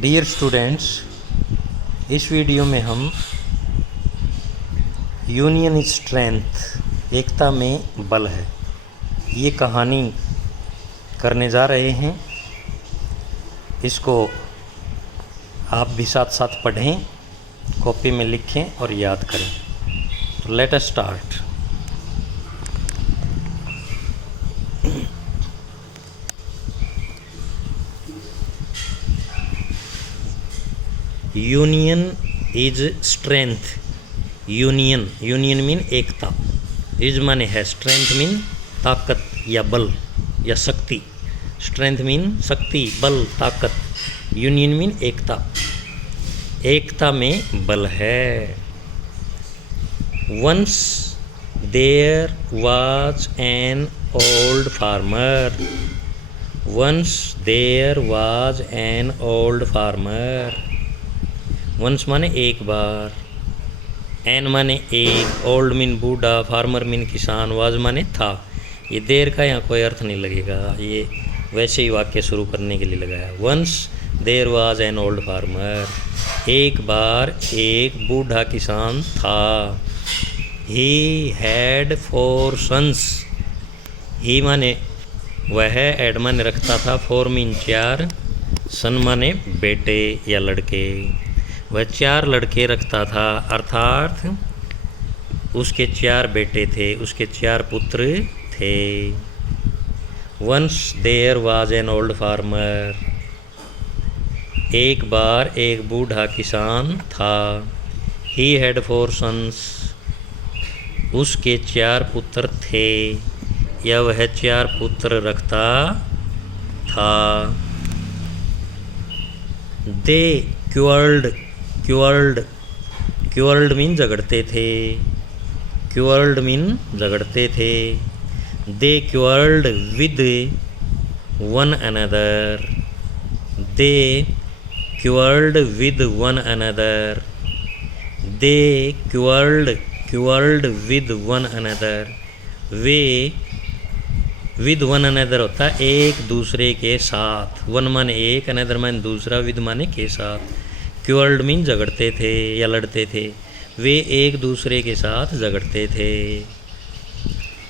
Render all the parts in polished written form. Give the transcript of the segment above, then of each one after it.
Dear students, इस video में हम यूनियन इज स्ट्रेंथ, एकता में बल है, ये कहानी करने जा रहे हैं। इसको आप भी साथ साथ पढ़ें, कॉपी में लिखें और याद करें। तो let us start. Union is strength. Union mean Ekta. Is माने है, स्ट्रेंथ मीन ताकत या बल या शक्ति। स्ट्रेंथ मीन शक्ति, बल, ताकत। यूनियन मीन एकता। एकता में बल है। Once there was an old farmer. Once there was an old farmer. Once माने एक बार, एन माने एक, ओल्ड मीन बूढ़ा, फार्मर मीन किसान, वाज माने था। ये देर का यहाँ कोई अर्थ नहीं लगेगा, ये वैसे ही वाक्य शुरू करने के लिए लगाया। Once there was an old farmer. एक बार एक बूढ़ा किसान था। He had 4 sons। ही माने वह, एड माने रखता था, 4 मीन 4, सन माने बेटे या लड़के। वह 4 लड़के रखता था, अर्थात उसके 4 बेटे थे, उसके 4 पुत्र थे। Once there was an old farmer. एक बार एक बूढ़ा किसान था। He had 4 sons। उसके 4 पुत्र थे या वह 4 पुत्र रखता था। दे क्यूअर्ल्ड मीन झगड़ते थे। क्यूअर्ल्ड मीन झगड़ते थे। They quarrelled with one another. They quarrelled with one another. They quarrelled with one another. वे विद वन अनदर होता है एक दूसरे के साथ। वन माने एक, अनदर माने दूसरा, विद माने के साथ। क्यूअर्ल्ड मीन झगड़ते थे या लड़ते थे। वे एक दूसरे के साथ झगड़ते थे।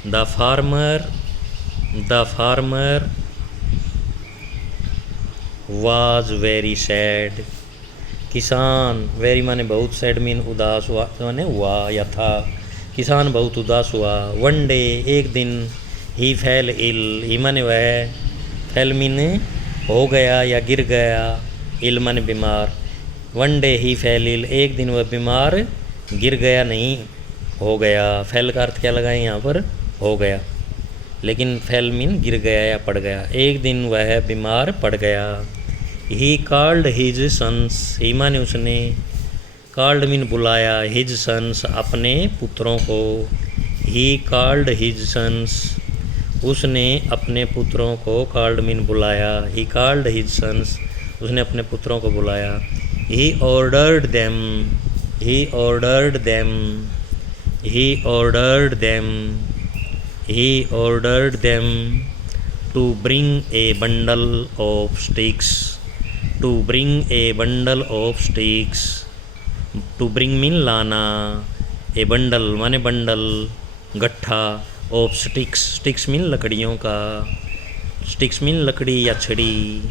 The farmer was very sad. किसान, वेरी माने बहुत, सैड मीन उदास हुआ, माने हुआ या था। किसान बहुत उदास हुआ। वन डे, एक दिन, ही फेल इल। ही माने वह, फेल मीन हो गया या गिर गया, इल माने बीमार। वन डे ही फेल इल, एक दिन वह बीमार, गिर गया नहीं, हो गया। फेल का अर्थ क्या लगाएं यहाँ पर? हो गया, लेकिन फेल मीन गिर गया या पड़ गया। एक दिन वह बीमार पड़ गया। He called his sons. He माने उसने, कॉल्ड मीन बुलाया, हिज सन्स अपने पुत्रों को। ही कॉल्ड हिज सन्स, उसने अपने पुत्रों को, कॉल्ड मीन बुलाया। ही कॉल्ड हिज सन्स, उसने अपने पुत्रों को बुलाया। He ordered them to bring a bundle of sticks. To bring a bundle of sticks. To bring mean लाना, a bundle माने बंडल, गट्ठा, of sticks, sticks मीन लकड़ियों का, sticks मीन लकड़ी या छड़ी।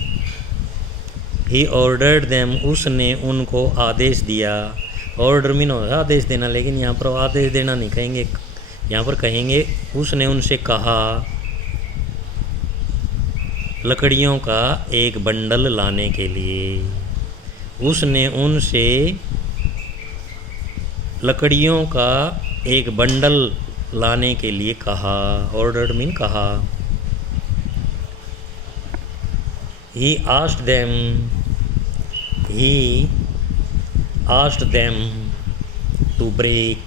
He ordered them, उसने उनको आदेश दिया। ऑर्डर मीन होगा आदेश देना, लेकिन यहाँ पर आदेश देना नहीं कहेंगे, यहाँ पर कहेंगे उसने उनसे कहा लकड़ियों का एक बंडल लाने के लिए। उसने उनसे लकड़ियों का एक बंडल लाने के लिए कहा। ऑर्डर्ड मीन कहा। He asked them to break।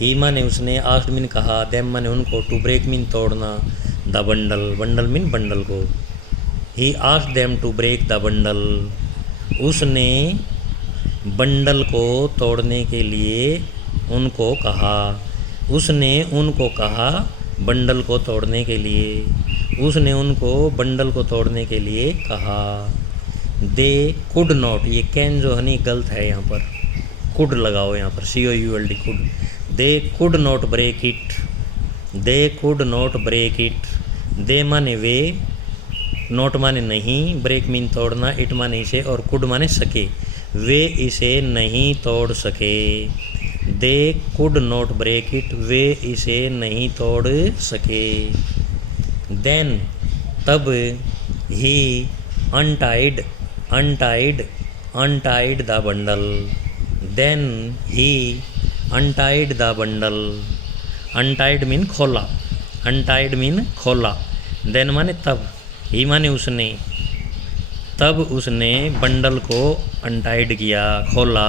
ही माने उसने, asked मीन कहा, them माने उनको, to break मीन तोड़ना, the bundle, bundle mean bundle को। He asked them to break the bundle। उसने बंडल को तोड़ने के लिए उनको कहा। उसने उनको कहा बंडल को तोड़ने के लिए। उसने उनको बंडल को तोड़ने के लिए कहा। दे कुड नॉट, ये कैन जो है नहीं गलत है, यहाँ पर कुड लगाओ, यहाँ पर COULD could. They could not break it, they could not break it. They माने वे, नॉट माने नहीं, ब्रेक मीन तोड़ना, इट माने इसे, और कुड माने सके, वे इसे नहीं तोड़ सके। They could not break it, वे इसे नहीं तोड़ सके। देन तब, he untied, untied, untied the bundle. Then he untied the bundle. Untied mean खोला, अनटाइड मीन खोला। देन माने तब, ही माने उसने, तब उसने बंडल को अनटाइड किया, खोला,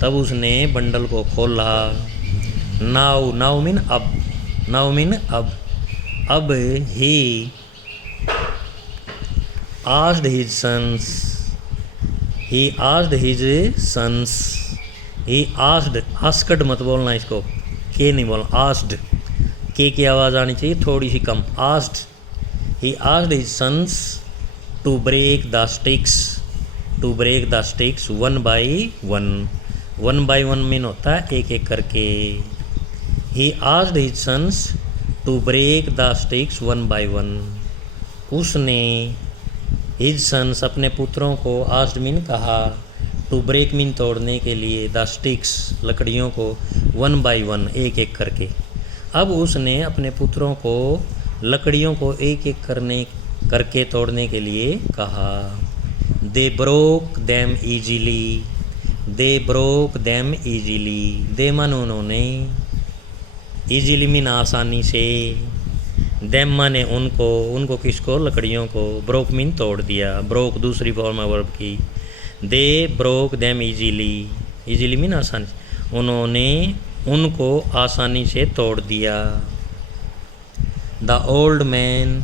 तब उसने बंडल को खोला। नाउ, नाउ मीन अब, नाउ मीन अब he asked his sons, he asked his sons, he asked, asked मत बोलना इसको, के नहीं बोलना, आस्क्ड, के की आवाज़ आनी चाहिए थोड़ी सी कम, asked. He asked his sons to break the sticks, to break the sticks one by one. One by one mean होता है एक एक करके। He asked his sons to break the sticks one by one. उसने, his sons अपने पुत्रों को, asked mean कहा, टू ब्रेक मीन तोड़ने के लिए, द स्टिक्स लकड़ियों को, वन बाई वन एक एक करके। अब उसने अपने पुत्रों को लकड़ियों को एक एक करके तोड़ने के लिए कहा। They broke them easily, they broke them easily. They mean उन्होंने, ईजीली मीन आसानी से, दैम माने उनको, उनको किसको, लकड़ियों को, ब्रोक मीन तोड़ दिया, ब्रोक दूसरी फॉर्म है वर्ब की। They broke them easily, easily mean आसानी से, उन्होंने उनको आसानी से तोड़ दिया। The old man,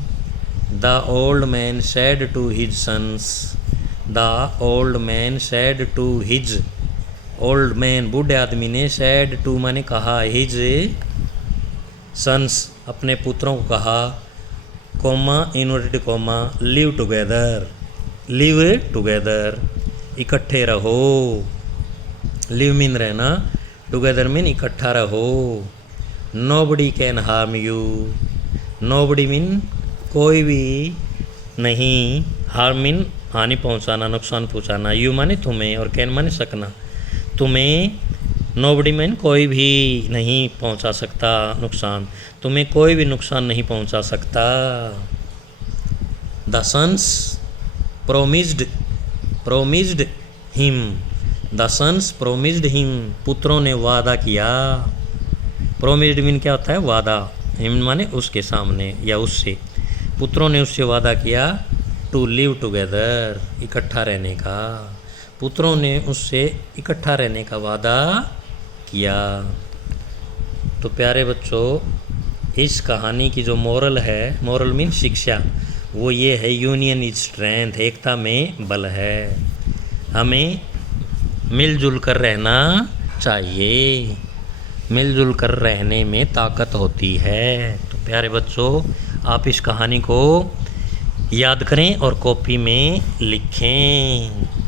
the old man said to his sons, the old man said to his, old man बूढ़े आदमी ने, सेड टू माने कहा, हिज सन्स अपने पुत्रों को कहा, coma inverted coma, live together, live together इकट्ठे रहो, लिव मीन रहना, टुगेदर मीन इकट्ठा रहो। Nobody can harm you, nobody mean कोई भी नहीं, हार्म मीन हानि पहुंचाना, नुकसान पहुंचाना, यू माने तुम्हें, और कैन माने सकना, तुम्हें, नोबडी मीन कोई भी नहीं पहुंचा सकता नुकसान, तुम्हें कोई भी नुकसान नहीं पहुंचा सकता। The sons promised, promised him, the sons promised him, पुत्रों ने वादा किया। प्रोमिस्ड मीन क्या होता है, वादा, हिम माने उसके सामने या उससे, पुत्रों ने उससे वादा किया, टू लिव टुगेदर इकट्ठा रहने का, पुत्रों ने उससे इकट्ठा रहने का वादा किया। तो प्यारे बच्चों, इस कहानी की जो मोरल है, मोरल मीन शिक्षा, वो ये है, यूनियन इज स्ट्रेंथ, एकता में बल है, हमें मिलजुल कर रहना चाहिए, मिलजुल कर रहने में ताकत होती है। तो प्यारे बच्चों, आप इस कहानी को याद करें और कॉपी में लिखें।